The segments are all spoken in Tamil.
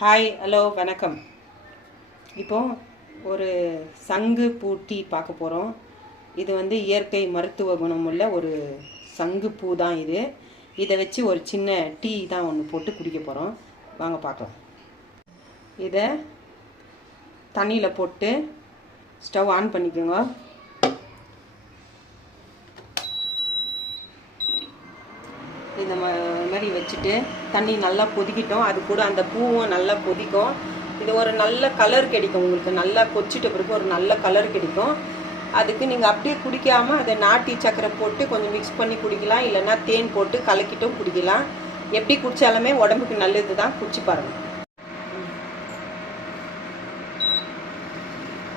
ஹாய் ஹலோ வணக்கம். இப்போ ஒரு சங்கு பூட்டி பார்க்க போகிறோம் இது வந்து இயற்கை மருத்துவ குணமுள்ள ஒரு சங்கு பூ தான் இது. இதை வச்சு ஒரு சின்ன டீ தான் ஒன்று போட்டு குடிக்க போகிறோம் வாங்க பார்க்கலாம். இதை தண்ணியில் போட்டு ஸ்டவ் ஆன் பண்ணிக்கோங்க. இந்த மா- மாதிரி வச்சுட்டு தண்ணி நல்லா கொதிக்கிட்டோம். அது கூட அந்த பூவும் நல்லா கொதிக்கும். இது ஒரு நல்ல கலர் கிடைக்கும் உங்களுக்கு. நல்லா கொச்சிட்ட பிறகு ஒரு நல்ல கலர் கிடைக்கும். அதுக்கு நீங்கள் அப்படியே குடிக்காமல் அதை நாட்டி சக்கரை போட்டு கொஞ்சம் மிக்ஸ் பண்ணி குடிக்கலாம். இல்லைன்னா தேன் போட்டு கலக்கிட்டும் குடிக்கலாம். எப்படி குடித்தாலுமே உடம்புக்கு நல்லது தான் குடிச்சு பாருங்கள்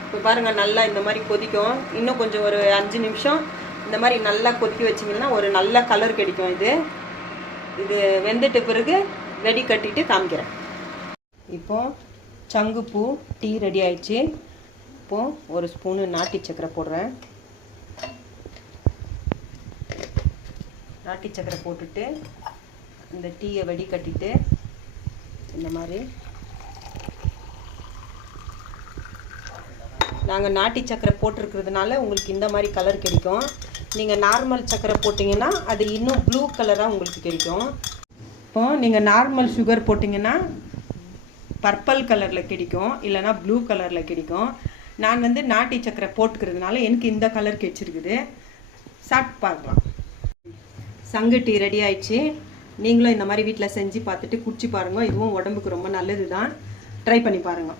இப்போ பாருங்கள் நல்லா இந்த மாதிரி கொதிக்கும். இன்னும் கொஞ்சம் ஒரு அஞ்சு நிமிஷம் இந்த மாதிரி நல்லா கொதிக்க வச்சிங்கன்னா ஒரு நல்ல கலர் கிடைக்கும் இது. இது வெந்துட்ட பிறகு வெடி கட்டிட்டு காமிக்கிறேன். இப்போ சங்குப்பூ டீ ரெடி ஆயிடுச்சு. இப்போ ஒரு ஸ்பூனு நாட்டி சக்கரை போடுறேன். நாட்டி சக்கரை போட்டுட்டு இந்த டீயை வெடி கட்டிட்டு இந்த மாதிரி. நாங்கள் நாட்டி சக்கரை போட்டிருக்கிறதுனால உங்களுக்கு இந்த மாதிரி கலர் கிடைக்கும். நீங்கள் நார்மல் சக்கரை போட்டிங்கன்னா அது இன்னும் ப்ளூ கலராக உங்களுக்கு கிடைக்கும். இப்போ நீங்கள் நார்மல் சுகர் போட்டிங்கன்னா பர்பிள் கலரில் கிடைக்கும் இல்லைன்னா ப்ளூ கலரில் கிடைக்கும். நான் வந்து நாட்டி சக்கரை போட்டுக்கிறதுனால எனக்கு இந்த கலர் கிடைச்சிருக்குது. சாப்பிட்டு பார்க்கலாம். சங்கட்டி ரெடி ஆயிடுச்சு. நீங்களும் இந்த மாதிரி வீட்டில் செஞ்சு பார்த்துட்டு குடிச்சு பாருங்கள் இதுவும் உடம்புக்கு ரொம்ப நல்லது தான் ட்ரை பண்ணி பாருங்கள்